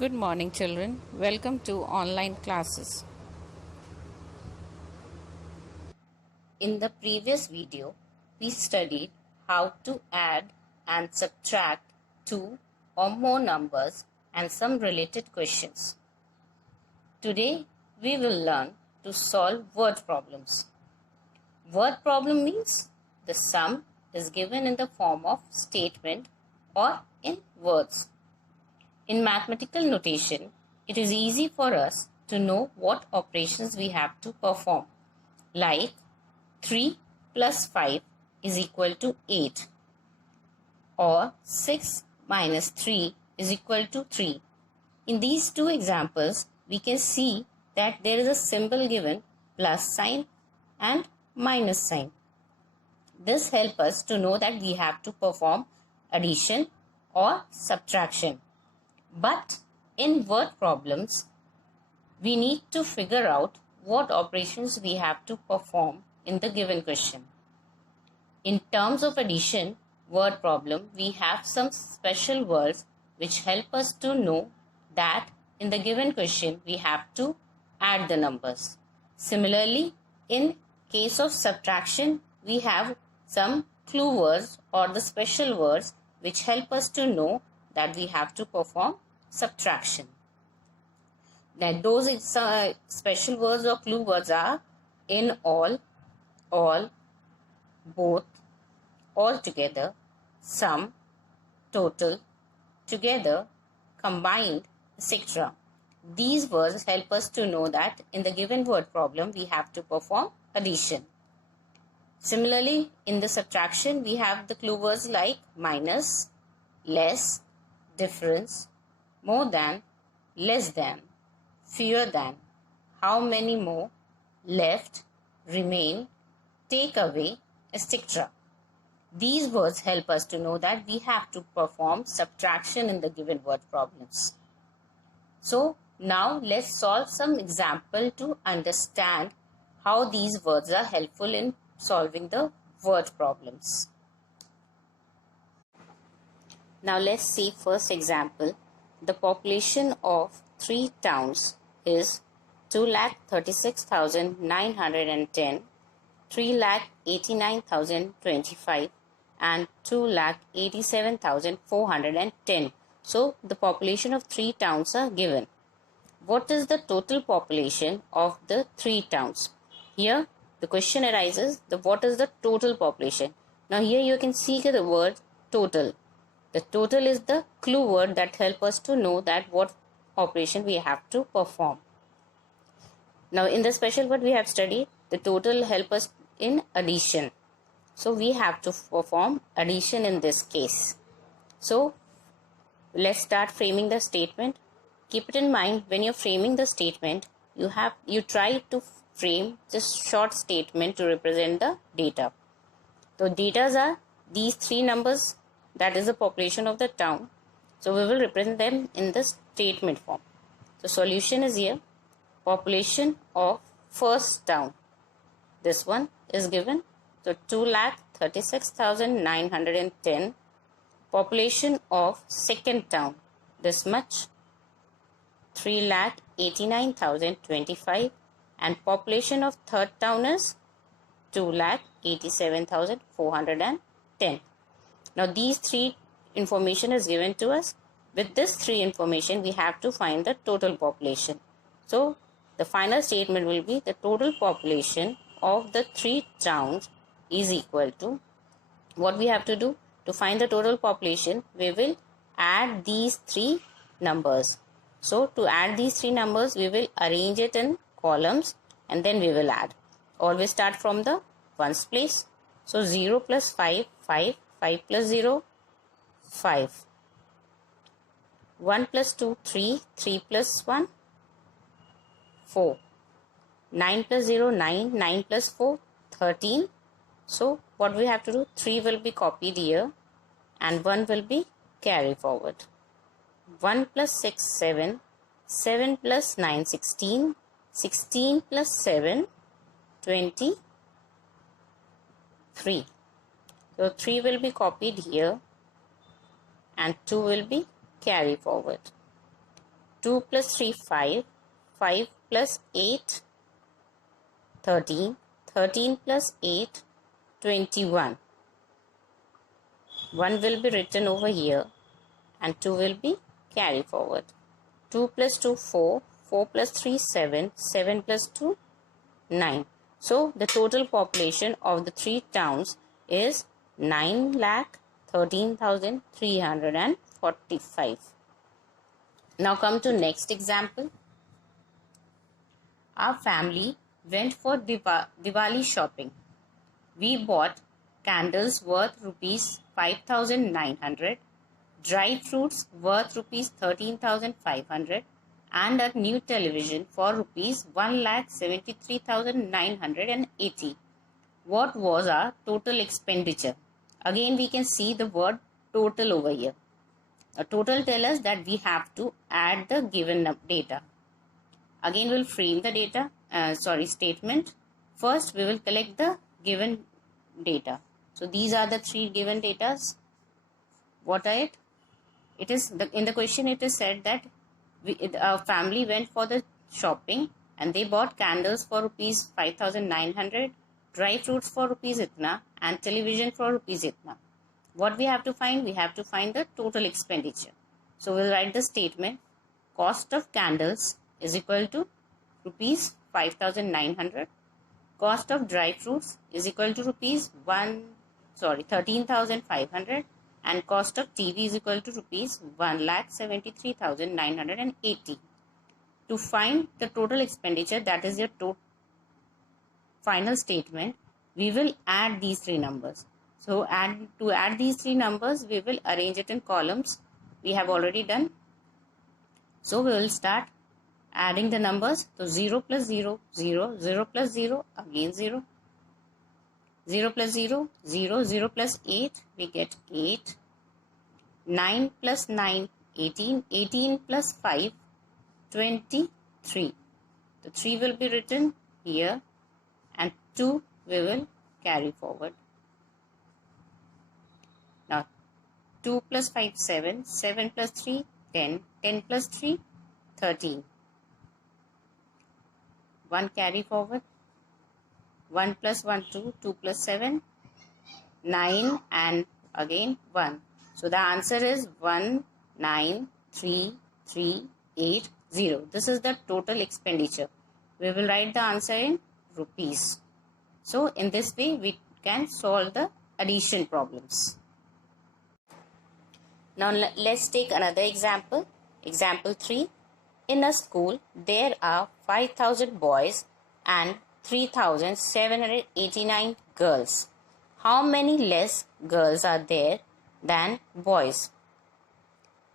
Good morning, children. Welcome to online classes. In the previous video, we studied how to add and subtract two or more numbers and some related questions. Today, we will learn to solve word problems. Word problem means the sum is given in the form of statement or in words. In mathematical notation, it is easy for us to know what operations we have to perform, like 3 plus 5 is equal to 8 or 6 minus 3 is equal to 3. In these two examples, we can see that there is a symbol given plus sign and minus sign. This helps us to know that we have to perform addition or subtraction. But in word problems, we need to figure out what operations we have to perform in the given question. In terms of addition word problem, we have some special words which help us to know that in the given question we have to add the numbers. Similarly, in case of subtraction, we have some clue words or the special words which help us to know that we have to perform subtraction. Now, those special words or clue words are in all, both, altogether, sum, total, together, combined, etc. These words help us to know that in the given word problem we have to perform addition. Similarly, in the subtraction we have the clue words like minus, less, difference, more than, less than, fewer than, how many more, left, remain, take away, etc. These words help us to know that we have to perform subtraction in the given word problems. So now let's solve some example to understand how these words are helpful in solving the word problems. Now let's see first example. The population of 3 towns is 2,36,910, 3,89,025 and 2,87,410. So the population of 3 towns are given. What is the total population of the 3 towns? Here the question arises, what is the total population? Now here you can see the word total. The total is the clue word that helps us to know that what operation we have to perform. Now in the special word we have studied, the total help us in addition. So we have to perform addition in this case. So let's start framing the statement. Keep it in mind, when you're framing the statement, you try to frame just short statement to represent the data. So data are these 3 numbers, that is the population of the town. So we will represent them in the statement form. So solution is here. Population of first town, this one is given. So 2,36,910. Population of second town, this much, 3,89,025, and population of third town is 2,87,410. Now these 3 information is given to us. With this 3 information we have to find the total population. So the final statement will be the total population of the 3 towns is equal to, what we have to do to find the total population, we will add these 3 numbers. So to add these 3 numbers we will arrange it in columns and then we will add. Always start from the ones place. So 0 plus 5, 5, 5 plus 0, 5. 1 plus 2, 3, 3 plus 1, 4. 9 plus 0, 9, 9 plus 4, 13. So what we have to do, 3 will be copied here and 1 will be carried forward. 1 plus 6, 7, 7 plus 9, 16, 16 plus 7, 23. So 3 will be copied here and 2 will be carried forward. 2 plus 3, 5. 5 plus 8, 13. 13 plus 8, 21. 1 will be written over here and 2 will be carried forward. 2 plus 2, 4. 4 plus 3, 7. 7 plus 2, 9. So the total population of the three towns is 9,13,345. Now come to next example. Our family went for Diwali shopping. We bought candles worth rupees 5,900, dried fruits worth rupees 13,500, and a new television for rupees 1,73,980. What was our total expenditure? Again, we can see the word total over here. A total tells us that we have to add the given data. Again, we'll frame the statement. First, we will collect the given data. So these are the three given datas. What are it? It is in the question. It is said that our family went for the shopping and they bought candles for rupees 5,900, dry fruits for rupees itna, and television for rupees itna. What we have to find? We have to find the total expenditure. So we'll write the statement. Cost of candles is equal to rupees 5,900. Cost of dry fruits is equal to rupees 13,500, and cost of TV is equal to rupees 1,73,980. To find the total expenditure, that is your final statement, we will add these three numbers. So to add these three numbers, we will arrange it in columns. We have already done. So we will start adding the numbers. So 0 plus 0, 0, 0 plus 0, again 0. 0 plus 0, 0, 0 plus 8, we get 8. 9 plus 9, 18. 18 plus 5, 23. The 3 will be written here and 2 we will carry forward. Now 2 plus 5, 7. 7 plus 3, 10. 10 plus 3, 13. 1 carry forward. 1 plus 1, 2. 2 plus 7, 9, and again 1. So the answer is 193380. This is the total expenditure. We will write the answer in rupees. So in this way we can solve the addition problems. Now let's take another example. Example 3. In a school there are 5,000 boys and 3,789 girls. How many less girls are there than boys?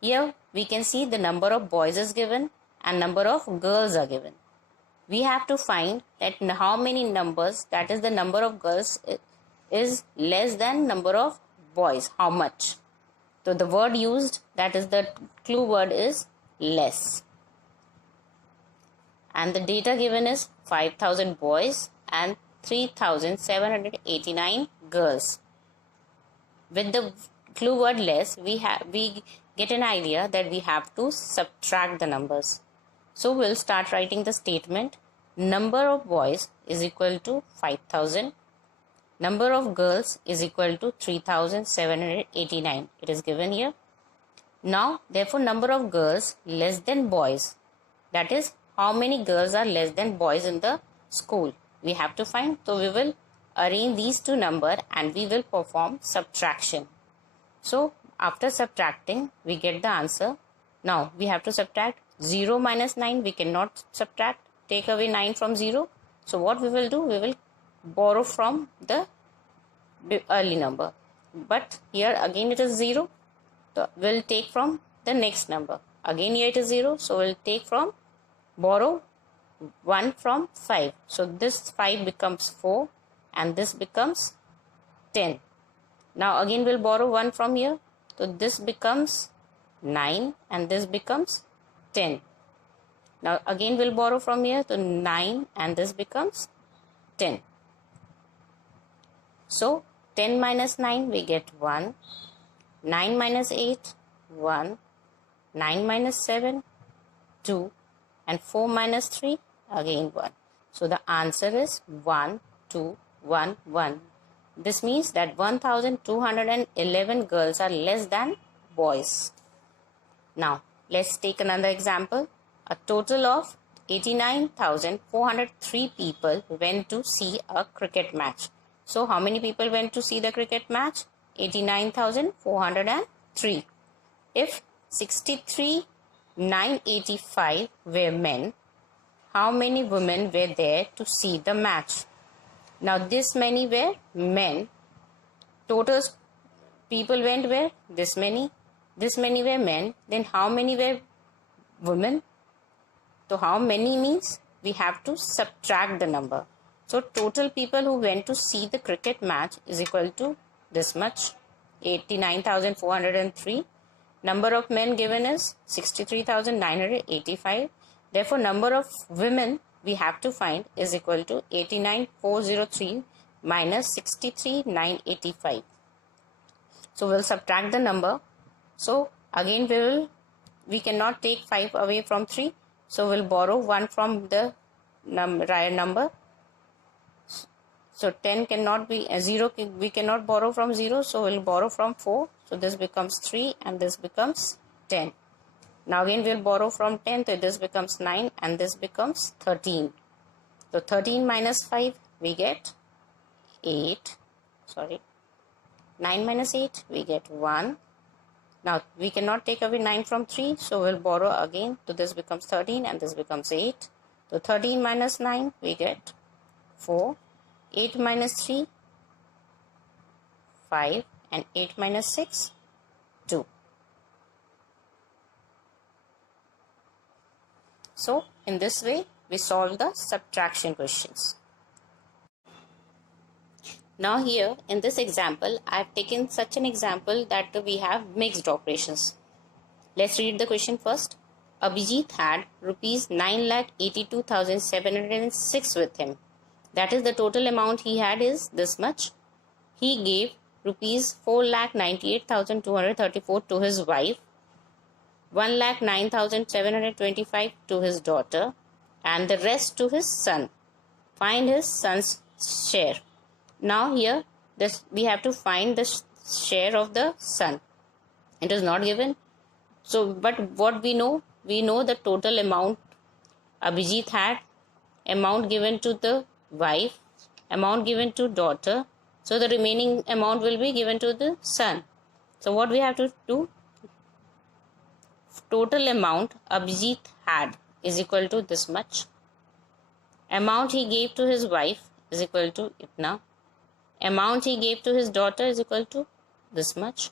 Here we can see the number of boys is given and number of girls are given. We have to find that how many numbers, that is the number of girls, is less than number of boys. How much? So the word used, that is the clue word, is less. And the data given is 5,000 boys and 3,789 girls. With the clue word less, we get an idea that we have to subtract the numbers. So we'll start writing the statement. Number of boys is equal to 5,000. Number of girls is equal to 3,789. It is given here. Now, therefore, number of girls less than boys. That is, how many girls are less than boys in the school? We have to find. So we will arrange these two numbers and we will perform subtraction. So after subtracting, we get the answer. Now we have to subtract 0 minus 9. We cannot subtract. Take away 9 from 0. So what we will do? We will borrow from the early number. But here again it is 0. So we'll take from the next number. Again here it is 0. So we'll take from, borrow 1 from 5. So this 5 becomes 4 and this becomes 10. Now again we'll borrow 1 from here. So this becomes 9 and this becomes 10. Now again we'll borrow from here. So 9 and this becomes 10. So 10 minus 9 we get 1. 9 minus 8, 1. 9 minus 7, 2, and 4 minus 3, again 1. So the answer is 1, 2, 1, 1. This means that 1211 girls are less than boys. Now, let's take another example. A total of 89,403 people went to see a cricket match. So, how many people went to see the cricket match? 89,403. If 63,985 were men, how many women were there to see the match? Now, this many were men. Total people went where? This many were men. Then how many were women? So how many means we have to subtract the number. So total people who went to see the cricket match is equal to this much, 89,403. Number of men given is 63,985. Therefore, number of women we have to find is equal to 89,403 minus 63,985. So we'll subtract the number. So again we cannot take 5 away from 3. So we'll borrow 1 from the number. So 10 cannot be 0. We cannot borrow from 0. So we'll borrow from 4. So this becomes 3 and this becomes 10. Now again we'll borrow from 10. So this becomes 9 and this becomes 13. So 13 minus 5 we get 8. 9 minus 8 we get 1. Now we cannot take away 9 from 3, so we'll borrow again. So this becomes 13 and this becomes 8. So 13 minus 9 we get 4. 8 minus 3 5 and 8 minus 6 2. So in this way we solve the subtraction questions. Now here in this example, I have taken such an example that we have mixed operations. Let's read the question first. Abhijit had rupees 9,82,706 with him. That is, the total amount he had is this much. He gave rupees 4,98,234 to his wife, 1,09,725 to his daughter, and the rest to his son. Find his son's share. Now here we have to find the share of the son. It is not given. So but what we know the total amount Abhijit had, amount given to the wife, amount given to daughter. So the remaining amount will be given to the son. So what we have to do? Total amount Abhijit had is equal to this much. Amount he gave to his wife is equal to itna. Amount he gave to his daughter is equal to this much.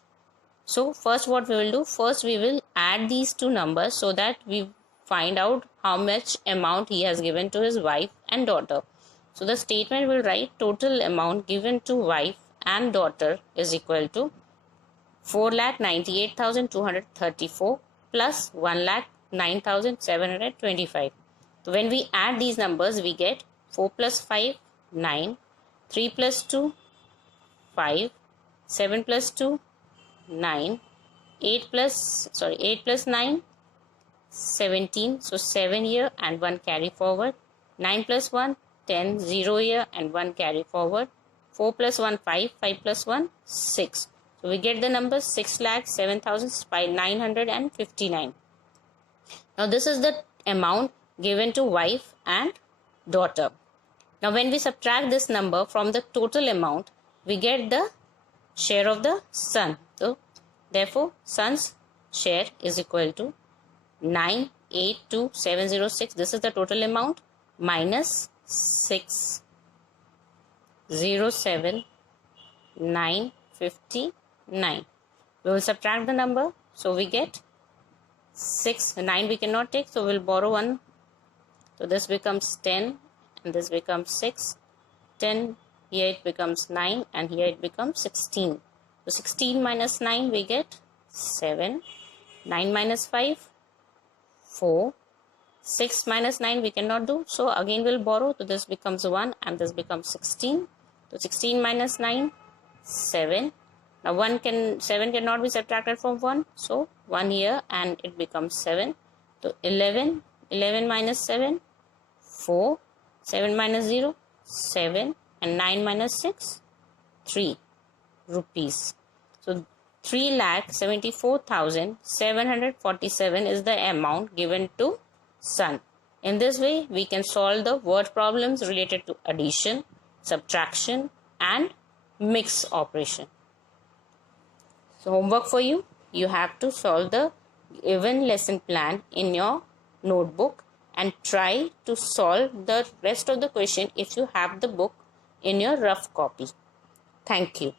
So first what we will do? First we will add these two numbers so that we find out how much amount he has given to his wife and daughter. So the statement will write total amount given to wife and daughter is equal to 4,98,234 plus 1,09,725. So when we add these numbers, we get 4 plus 5, 9, 3 plus 2, 5, 7 plus 2, 9, 8 plus 9, 17. So 7 here and 1 carry forward. 9 plus 1, 10, 0 here and 1 carry forward. 4 plus 1, 5, 5 plus 1, 6. So we get the number 6,07,959. Now this is the amount given to wife and daughter. Now when we subtract this number from the total amount, we get the share of the son. So therefore son's share is equal to 982,706. This is the total amount minus 607,959. We will subtract the number. So we get 6. 9 we cannot take. So we will borrow 1. So this becomes 10 and this becomes 6. 10 here it becomes 9 and here it becomes 16. So 16 minus 9 we get 7. 9 minus 5 4. 6 minus 9 we cannot do. So again we'll borrow. So this becomes 1 and this becomes 16. So 16 minus 9 7. Now 7 cannot be subtracted from 1. So 1 here and it becomes 7. तो 11 minus 7, 4, 7 minus 0, 7, and 9 minus 6, 3 rupees. So 3,74,747 is the amount given to son. In this way, we can solve the word problems related to addition, subtraction, and mix operation. So homework for you. You have to solve the given lesson plan in your notebook and try to solve the rest of the question if you have the book in your rough copy. Thank you.